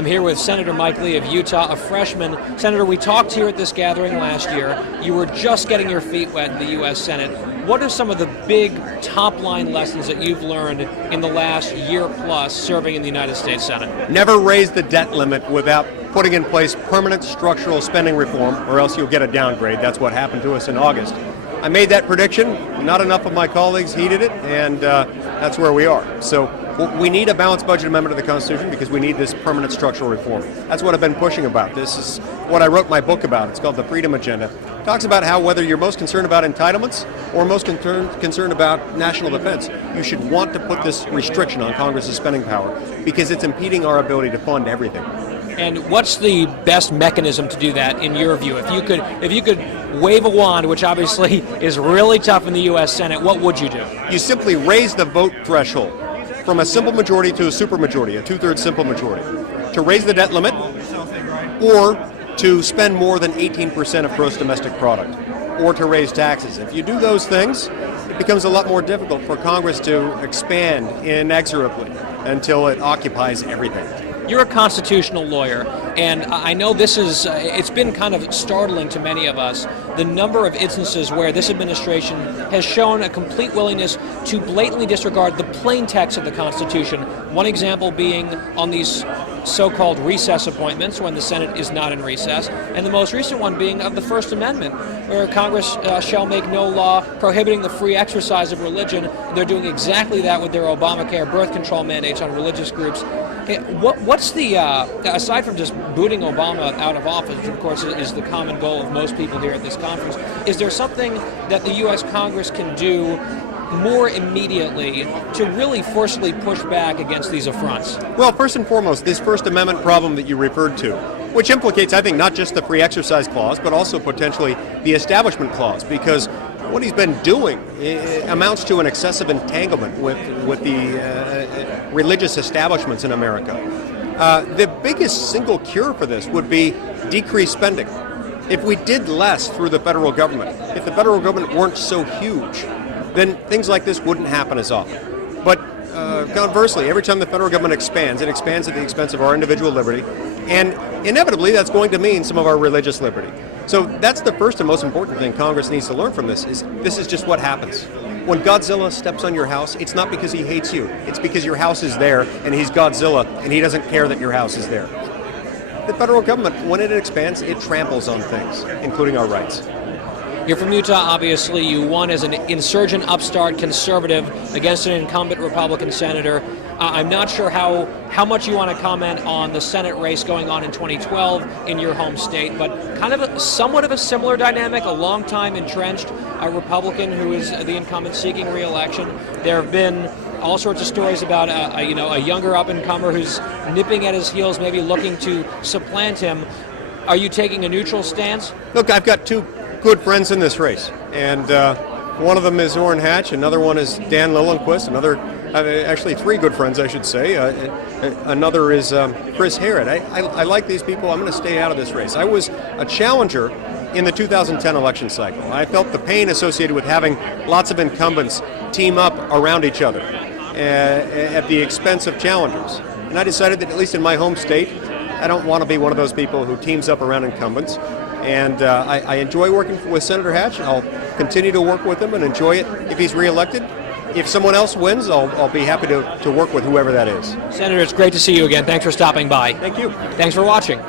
I'm here with Senator Mike Lee of Utah, a freshman. Senator, we talked here at this gathering last year. You were just getting your feet wet in the U.S. Senate. What are some of the big top-line lessons that you've learned in the last year plus serving in the United States Senate? Never raise the debt limit without putting in place permanent structural spending reform, or else you'll get a downgrade. That's what happened to us in August. I made that prediction. Not enough of my colleagues heeded it, and that's where we are. So we need a balanced budget amendment to the Constitution because we need this permanent structural reform. That's what I've been pushing about. This is what I wrote my book about. It's called The Freedom Agenda. It talks about how whether you're most concerned about entitlements or most concerned about national defense, you should want to put this restriction on Congress's spending power because it's impeding our ability to fund everything. And what's the best mechanism to do that, in your view? If you could wave a wand, which obviously is really tough in the U.S. Senate, what would you do? You simply raise the vote threshold from a simple majority to a supermajority, a two-thirds simple majority, to raise the debt limit or to spend more than 18% of gross domestic product, or to raise taxes. If you do those things, it becomes a lot more difficult for Congress to expand inexorably until it occupies everything. You're a constitutional lawyer, and I know it's been kind of startling to many of us, the number of instances where this administration has shown a complete willingness to blatantly disregard the plain text of the Constitution. One example being on these so-called recess appointments when the Senate is not in recess, and the most recent one being of the First Amendment, where Congress shall make no law prohibiting the free exercise of religion. They're doing exactly that with their Obamacare birth control mandates on religious groups. What's the, aside from just booting Obama out of office, which of course is the common goal of most people here at this conference, is there something that the U.S. Congress can do more immediately to really forcibly push back against these affronts? Well, first and foremost, this First Amendment problem that you referred to, which implicates, I think, not just the free exercise clause, but also potentially the establishment clause, because what he's been doing amounts to an excessive entanglement with the religious establishments in America. The biggest single cure for this would be decreased spending. If we did less through the federal government, if the federal government weren't so huge, then things like this wouldn't happen as often. But conversely, every time the federal government expands, it expands at the expense of our individual liberty, and inevitably that's going to mean some of our religious liberty. So that's the first and most important thing Congress needs to learn from this is just what happens. When Godzilla steps on your house, it's not because he hates you. It's because your house is there and he's Godzilla and he doesn't care that your house is there. The federal government, when it expands, it tramples on things, including our rights. You're from Utah, obviously. You won as an insurgent upstart conservative against an incumbent Republican senator. I'm not sure how much you want to comment on the Senate race going on in 2012 in your home state, but kind of somewhat of a similar dynamic, a long-time entrenched Republican who is the incumbent seeking re-election. There have been all sorts of stories about a younger up-and-comer who's nipping at his heels, maybe looking to supplant him. Are you taking a neutral stance? Look, I've got two good friends in this race, and one of them is Orrin Hatch, another one is Dan Lillenquist, actually three good friends, I should say. Another is Chris Herrod. I like these people. I'm going to stay out of this race. I was a challenger in the 2010 election cycle. I felt the pain associated with having lots of incumbents team up around each other at the expense of challengers. And I decided that, at least in my home state, I don't want to be one of those people who teams up around incumbents. And I enjoy working with Senator Hatch. I'll continue to work with him and enjoy it if he's reelected. If someone else wins, I'll be happy to work with whoever that is. Senator, it's great to see you again. Thanks for stopping by. Thank you. Thanks for watching.